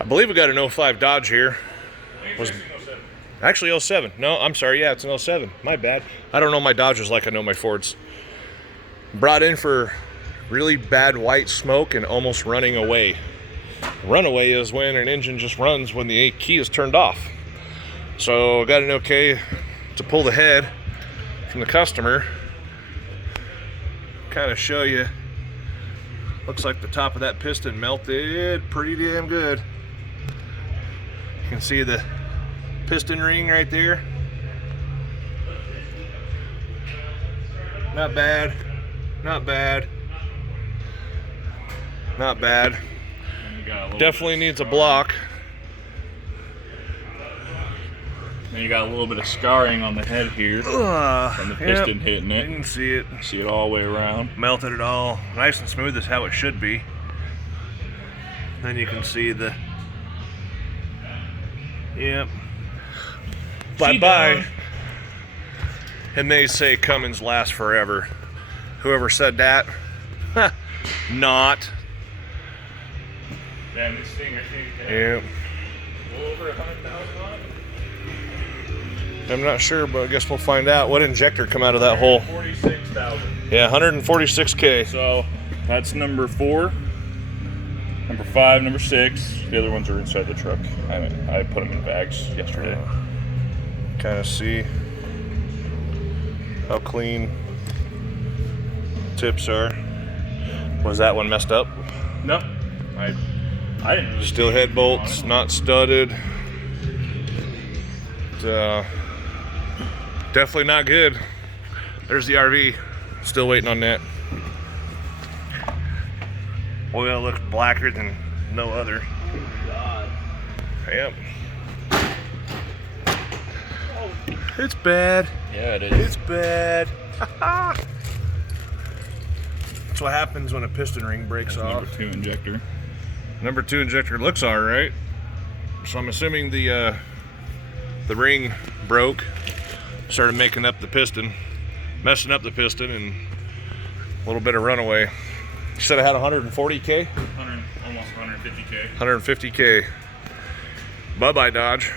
I believe we got an 05 Dodge here. Was actually 07. No, I'm sorry. Yeah, it's an 07. My bad. I don't know my Dodges like I know my Fords. Brought in for really bad white smoke and almost running away. Runaway is when an engine just runs when the key is turned off. So I got an okay to pull the head from the customer. Kind of show you. Looks like the top of that piston melted pretty damn good. You can see the piston ring right there. Not bad. Not bad. Not bad. Definitely needs a block. And you got a little bit of scarring on the head here from the piston hitting it. You can see it. See it all the way around. Melted it all. Nice and smooth is how it should be. Then you can see the... Yep. Bye-bye. And they say Cummins lasts forever. Whoever said that, not. Damn, this thing, I think, Yep. over 100,000 on it. I'm not sure, but I guess we'll find out. What injector come out of that hole? 46,000. Yeah, 146K. So that's number 4, number 5, number 6. The other ones are inside the truck. I put them in bags yesterday. Kind of see how clean tips are. Was that one messed up? No, I didn't really Still see head bolts, not studded. Definitely not good. There's the RV. Still waiting on that. Oil looks blacker than no other. God. Yep. It's bad. Yeah, it is. It's bad. That's what happens when a piston ring breaks off. Number 2 injector. Number 2 injector looks all right. So I'm assuming the ring broke, started making up the piston, messing up the piston, and a little bit of runaway. You said I had 140K? Almost 150K. 150K. Bye-bye, Dodge.